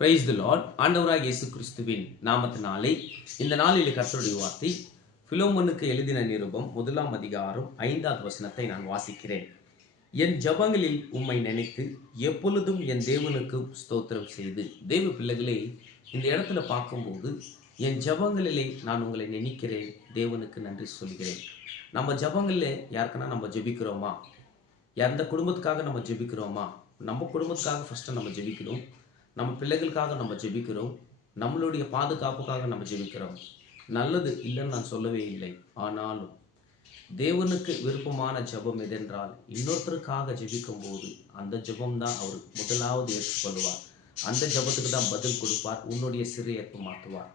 Praise the Lord. ஆண்டவராக இயேசு கிறிஸ்துவின் நாமத்தினாலே இந்த நாளில் கர்த்தருடைய வார்த்தை பிலோமோனுக்கு எழுதின நிருபம் 1ஆம் அதிகாரம் 5வது வசனத்தை நான் வாசிக்கிறேன். என் ஜபங்களில் உம்மை நினைத்து எப்பொழுதும் என் தேவனுக்கு ஸ்தோத்திரம் செய்து. தேவ பிள்ளைகளே, இந்த இடத்துல பார்க்கும்போது என் ஜபங்களிலே நான் உங்களை நினைக்கிறேன், தேவனுக்கு நன்றி சொல்கிறேன். நம்ம ஜபங்களில் யாருக்குன்னா நம்ம ஜெபிக்கிறோமா? எந்த குடும்பத்துக்காக நம்ம ஜெபிக்கிறோமா? நம்ம குடும்பத்துக்காக ஃபஸ்ட்டு நம்ம ஜெபிக்கிறோம். நம்ம பிள்ளைகளுக்காக நம்ம ஜெபிக்கிறோம். நம்மளுடைய பாதுகாப்புக்காக நம்ம ஜெபிக்கிறோம். நல்லது இல்லைன்னு நான் சொல்லவே இல்லை. ஆனாலும் தேவனுக்கு விருப்பமான ஜெபம் எதென்றால், இன்னொருத்தருக்காக ஜெபிக்கும் போது அந்த ஜெபம் தான் அவர் முதலாவது ஏற்றுக்கொள்வார். அந்த ஜெபத்துக்கு தான் பதில் கொடுப்பார். உன்னுடைய சிறையேற்பு மாற்றுவார்.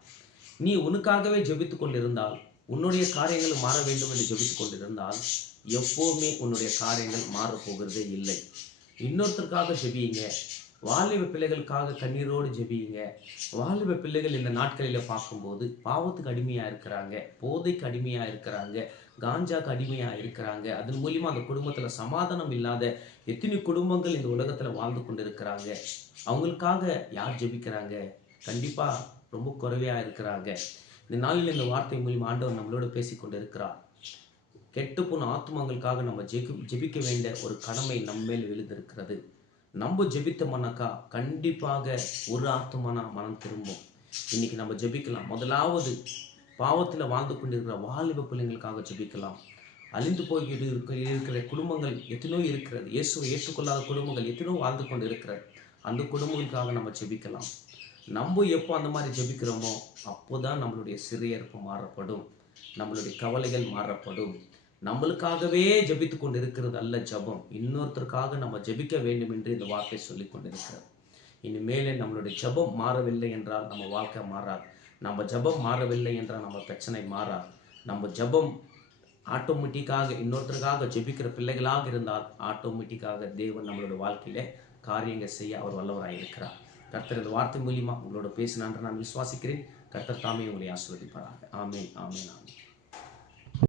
நீ உனக்காகவே ஜெபித்து கொண்டிருந்தால், உன்னுடைய காரியங்கள் மாற வேண்டும் என்று ஜெபித்து கொண்டிருந்தால், எப்போவுமே உன்னுடைய காரியங்கள் மாறப்போகிறதே இல்லை. இன்னொருத்தருக்காக ஜெபியுங்க. வாலிப பிள்ளைகளுக்காக கண்ணீரோடு ஜெபியுங்க. வாலிப பிள்ளைகள் இந்த நாட்களில் பார்க்கும்போது பாவத்துக்கு அடிமையாக இருக்கிறாங்க, போதைக்கு அடிமையாக இருக்கிறாங்க, காஞ்சாக்கு அடிமையாக இருக்கிறாங்க. அதன் மூலிமா அந்த குடும்பத்தில் சமாதானம் இல்லாத எத்தனை குடும்பங்கள் இந்த உலகத்தில் வாழ்ந்து கொண்டு இருக்கிறாங்க. அவங்களுக்காக யார் ஜெபிக்கிறாங்க? கண்டிப்பாக ரொம்ப குறைவையாக இருக்கிறாங்க. இந்த நாளில் இந்த வார்த்தை மூலிமா ஆண்டவர் நம்மளோட பேசி கொண்டு இருக்கிறார். கெட்டுப்போன ஆத்மாங்களுக்காக நம்ம ஜெபிக்க வேண்டிய ஒரு கடமை நம்ம மேல் விழுந்திருக்கிறது. நம்ம ஜெபித்தோம்னாக்கா கண்டிப்பாக ஒரு ஆத்மானா மனம் திரும்பும். இன்னைக்கு நம்ம ஜெபிக்கலாம். முதலாவது பாவத்தில் வாழ்ந்து கொண்டிருக்கிற வாலிப பிள்ளைங்களுக்காக ஜெபிக்கலாம். அழிந்து போய்கிட்டு இருக்கிற குடும்பங்கள் எத்தனோ இருக்கிறது. இயேசுவை ஏற்றுக்கொள்ளாத குடும்பங்கள் எத்தனோ வாழ்ந்து கொண்டு இருக்கிறது. அந்த குடும்பங்களுக்காக நம்ம ஜெபிக்கலாம். நம்ம எப்போ அந்த மாதிரி ஜெபிக்கிறோமோ அப்போதான் நம்மளுடைய சிறையேற்பு மாறப்படும், நம்மளுடைய கவலைகள் மாறப்படும். நம்மளுக்காகவே ஜெபித்து கொண்டு இருக்கிறது அல்ல ஜபம். இன்னொருத்தருக்காக நம்ம ஜெபிக்க வேண்டும் என்று இந்த வார்த்தை சொல்லி கொண்டிருக்கிறது. இனிமேலே நம்மளுடைய ஜபம் மாறவில்லை என்றால் நம்ம வாழ்க்கை மாறாது. நம்ம ஜபம் மாறவில்லை என்றால் நம்ம பிரச்சனை மாறாது. நம்ம ஜபம் ஆட்டோமேட்டிக்காக இன்னொருத்தருக்காக ஜெபிக்கிற பிள்ளைகளாக இருந்தால் ஆட்டோமேட்டிக்காக தேவன் நம்மளோட வாழ்க்கையில காரியங்கள் செய்ய அவர் வல்லவராக இருக்கிறார். கர்த்தர் இந்த வார்த்தை மூலியமா உங்களோட பேசினான்ற நான் விசுவாசிக்கிறேன். கர்த்தர் தாமே உங்களை ஆசீர்வதிப்பாராக. ஆமென், ஆமென், ஆமென்.